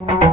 Christmas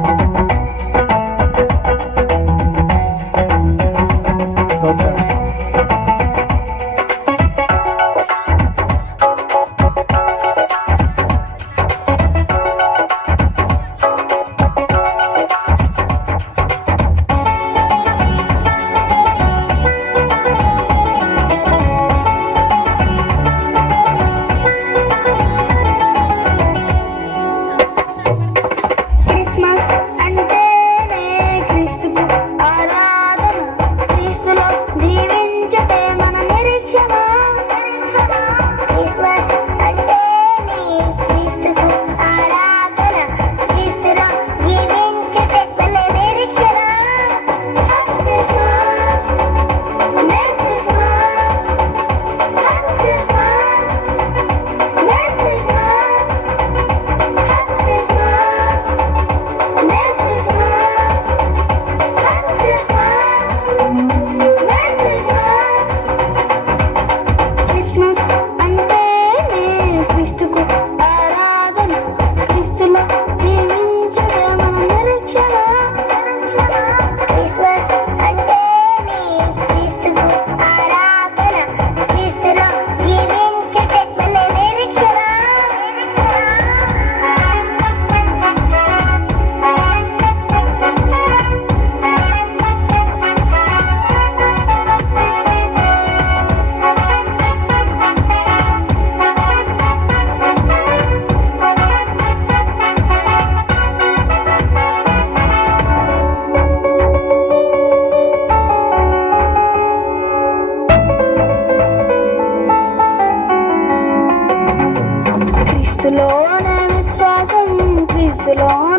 long ah.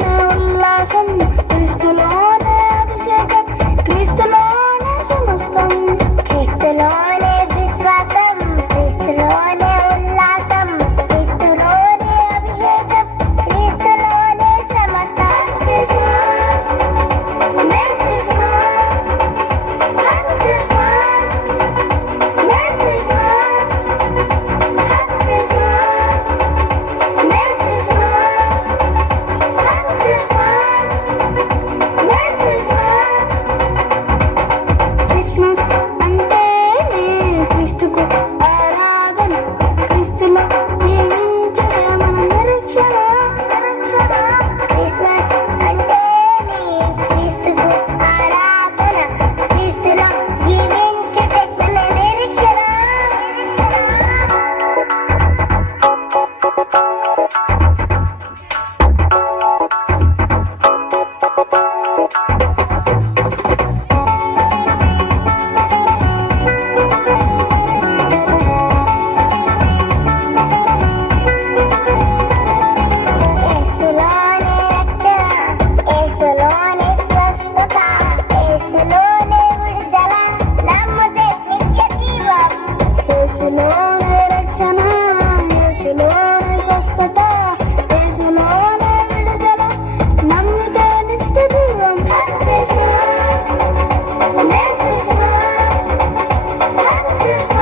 Bye.